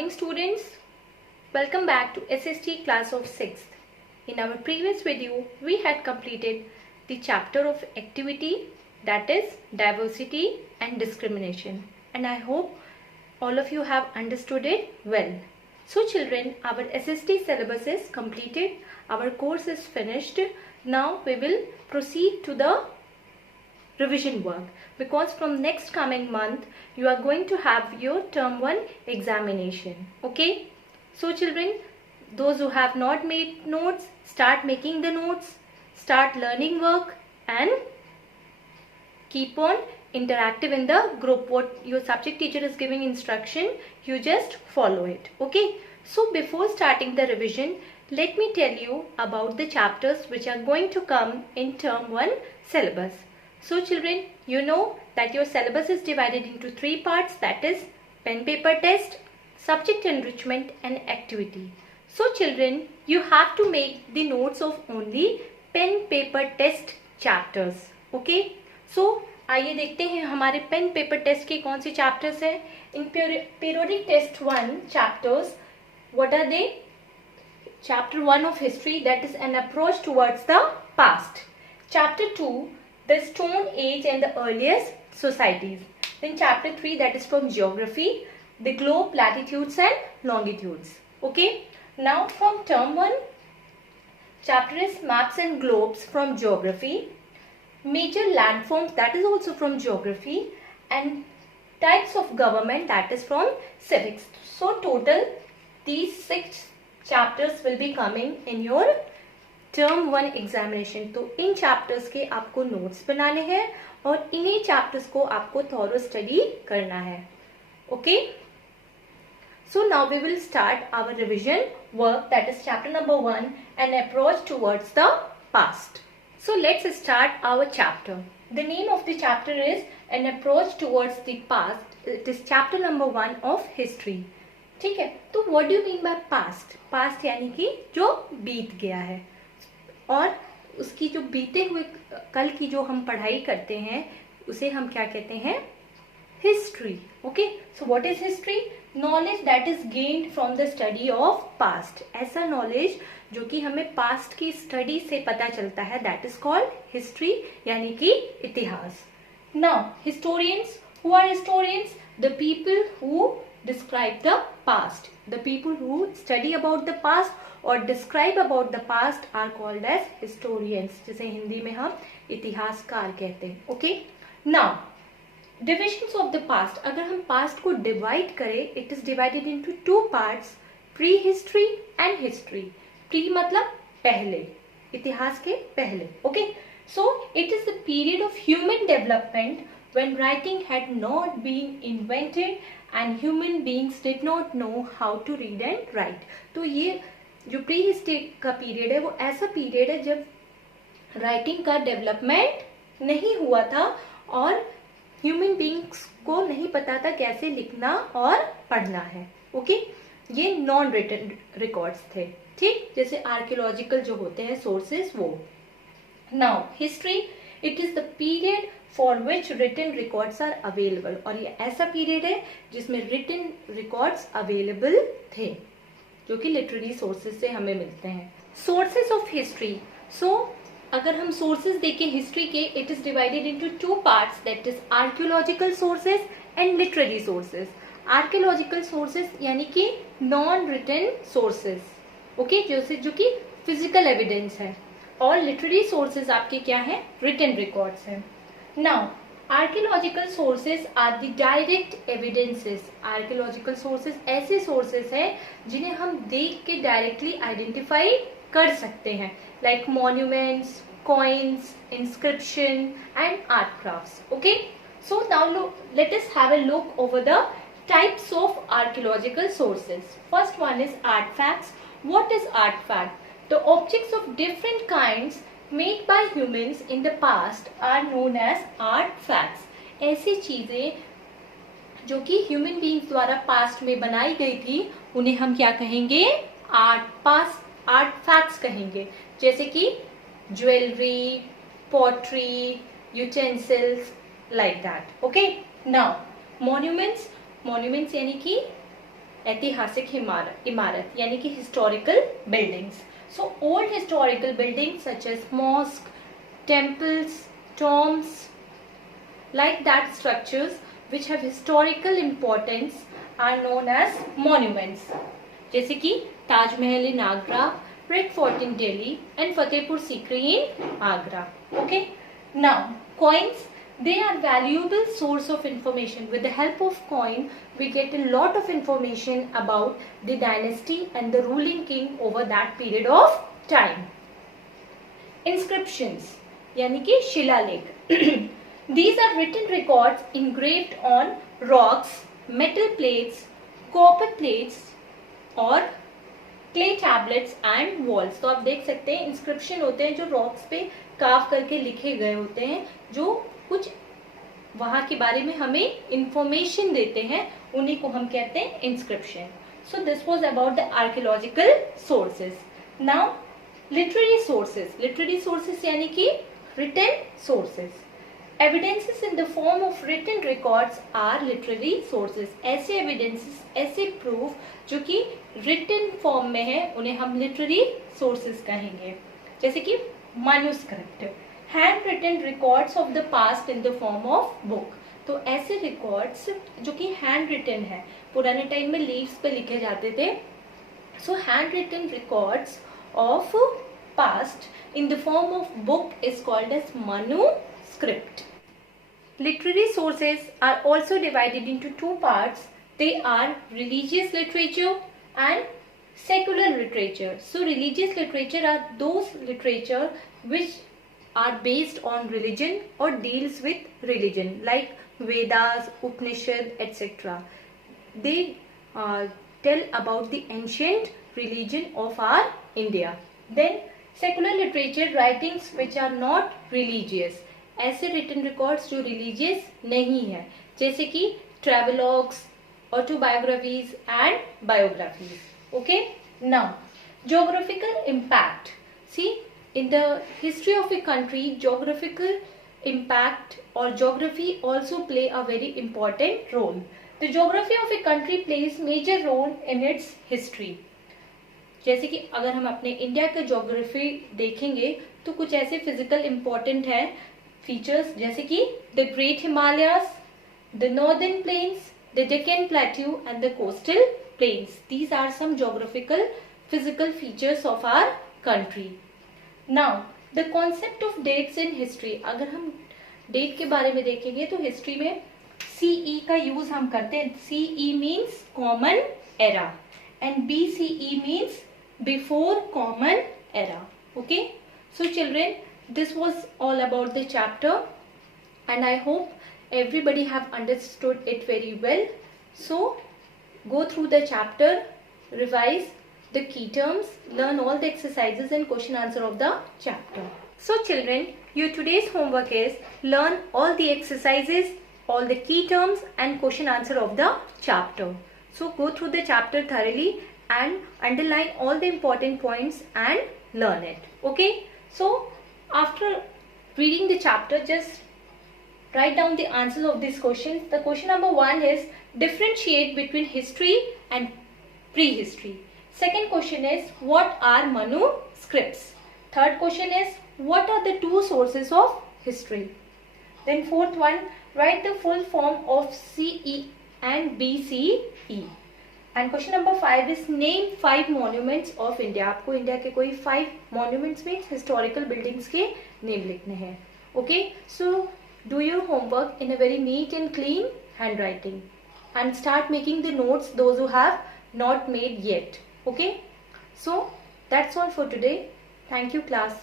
morning students. Welcome back to SST class of 6th. In our previous video, we had completed the chapter of activity, that is diversity and discrimination, and I hope all of you have understood it well. So children, our SST syllabus is completed, our course is finished. Now we will proceed to the revision work, because from next coming month you are going to have your term 1 examination. Okay, so children, those who have not made notes, start making the notes, start learning work, and keep on interactive in the group. What your subject teacher is giving instruction, you just follow it. Okay, so before starting the revision, let me tell you about the chapters which are going to come in term 1 syllabus. So children, you know that your syllabus is divided into 3 parts, that is pen paper test, subject enrichment and activity. So children, you have to make the notes of only pen paper test chapters. Okay, so आइए देखते हैं हमारे pen paper test के कौन से chapters हैं. इन periodic test 1 chapters, what are they? Chapter 1 of history, that is an approach towards the past. Chapter 2, the Stone Age and the earliest societies. Then chapter 3, that is from geography, the globe, latitudes and longitudes. Okay, now from term 1 chapter is maps and globes from geography, major landforms, that is also from geography, and types of government, that is from civics. So total these 6 chapters will be coming in your term 1 examination. तो इन chapters के आपको notes बनाने हैं और इन्हीं chapters को आपको thorough study करना है. Okay, so now we will start our revision work, that is chapter number 1, an approach towards the past. So let's start our chapter. The name of the chapter is an approach towards the past. It is chapter number 1 of history. ठीक है, तो what do you mean by past? Past यानी कि जो बीत गया है, और उसकी जो बीते हुए कल की जो हम पढ़ाई करते हैं उसे हम क्या कहते हैं? History. Okay, so what is history? Knowledge that is gained from the study of past. ऐसा नॉलेज जो कि हमें पास्ट की स्टडी से पता चलता है, दैट इज कॉल्ड हिस्ट्री, यानी कि इतिहास. Now historians, who are historians? The people who describe the past. The people who study about the past or describe about the past are called as historians, जिसे हिंदी में हम इतिहासकार कहते हैं. Okay, now divisions of the past. अगर हम past को divide करें, it is divided into 2 parts, pre-history and history. pre मतलब पहले, इतिहास के पहले. Okay, so it is the period of human development when writing had not been invented and human beings did not know how to read and write. तो ये जो pre history का period है वो ऐसा पीरियड है जब राइटिंग का डेवलपमेंट नहीं हुआ था और ह्यूमन बींग्स को नहीं पता था कैसे लिखना और पढ़ना है. ओके, ये नॉन रिटन रिकॉर्ड्स थे. ठीक, जैसे आर्कियोलॉजिकल जो होते हैं सोर्सेस वो. Now history, it is the period for which written records are available. और ये ऐसा पीरियड है जिसमें रिटन रिकॉर्ड्स अवेलेबल थे जो कि लिटरेरी सोर्सेज से हमें मिलते हैं. Sources of history. सो अगर हम सोर्सेज देखें हिस्ट्री के, it is divided into 2 parts, that is archaeological sources and literary sources. Archaeological sources यानी कि नॉन रिटन सोर्सेज. ओके, जो कि फिजिकल एविडेंस है, और लिटरेरी सोर्सेज आपके क्या है? रिटन रिकॉर्ड्स हैं. Now, archaeological sources are the direct evidences. Archaeological sources ऐसे sources हैं जिन्हें हम देख के directly identify कर सकते हैं, like monuments, coins, inscription and art crafts. Okay, so now let us have a look over the types of archaeological sources. First one is artifacts. What is artifact? The objects of different kinds made by humans in the past are known as artifacts. ऐसी चीजें जो कि human beings द्वारा past में बनाई गई थी उन्हें हम क्या कहेंगे? आर्टफैक्ट्स कहेंगे. जैसे कि jewellery, pottery, utensils, like that. Okay, now monuments. Monuments यानी कि ऐतिहासिक इमारत यानी कि historical buildings. So old historical buildings such as mosque, temples, tombs, like that structures which have historical importance are known as monuments. जैसे कि Taj Mahal in Agra, Red Fort in Delhi and Fatehpur Sikri in Agra. Okay. Now coins, they are valuable source of information. With the help of coin we get a lot of information about the dynasty and the ruling king over that period of time. Inscriptions यानी कि शिलालेख. These are written records engraved on rocks, metal plates, copper plates और clay tablets and walls. तो आप देख सकते हैं inscription होते हैं जो rocks पे carve करके लिखे गए होते हैं, जो कुछ वहाँ के बारे में हमें information देते हैं, उन्हीं को हम कहते हैं inscription. So this was about the archaeological sources. Now literary sources. Literary sources यानी कि written sources. Evidences in the form of written records are literary sources. ऐसे evidences, ऐसे proof जो कि written form में है, उन्हें हम literary sources कहेंगे. जैसे कि manuscript, handwritten records of the past in the form of book. तो ऐसे records जो कि handwritten है, पुराने टाइम में leaves पे लिखे जाते थे. So handwritten records of past in the form of book is called as manuscript. Literary sources are also divided into two parts. They are religious literature and secular literature. So religious literature are those literature which are based on religion or deals with religion, like Vedas, Upanishad, etc. They tell about the ancient religion of our India. Then secular literature, writings which are not religious. ऐसे written records जो religious नहीं है, जैसे कि travelogues, autobiographies and biographies. Okay. Now geographical impact. See, in the history of a country, geographical impact or geography also play a very important role. The geography of a country plays major role in its history. जैसे कि अगर हम अपने India का geography देखेंगे तो कुछ ऐसे फिजिकल इम्पोर्टेंट है फीचर्स, जैसे कि the great Himalayas, the northern plains, the Deccan plateau and the coastal plains. These are some geographical physical features of our country. Now the concept of dates in history. अगर हम date के बारे में देखेंगे तो हिस्ट्री में सीई का यूज हम करते हैं. CE means common era and BCE means before common era. Okay, so children, this was all about the chapter and I hope everybody have understood it very well. So go through the chapter, revise the key terms, learn all the exercises and question answer of the chapter. So children, your today's homework is learn all the exercises, all the key terms and question answer of the chapter. So go through the chapter thoroughly and underline all the important points and learn it. Okay. So after reading the chapter, just write down the answers of these questions. The question number 1 is differentiate between history and prehistory. Second question is what are manuscripts. Third question is what are the two sources of history. Then fourth one, write the full form of CE and BCE. And question number 5 is name 5 monuments of India. आपको India के कोई 5 monuments means historical buildings के name लिखने हैं. Okay, so do your homework in a very neat and clean handwriting and start making the notes those who have not made yet. Okay, so that's all for today. Thank you class.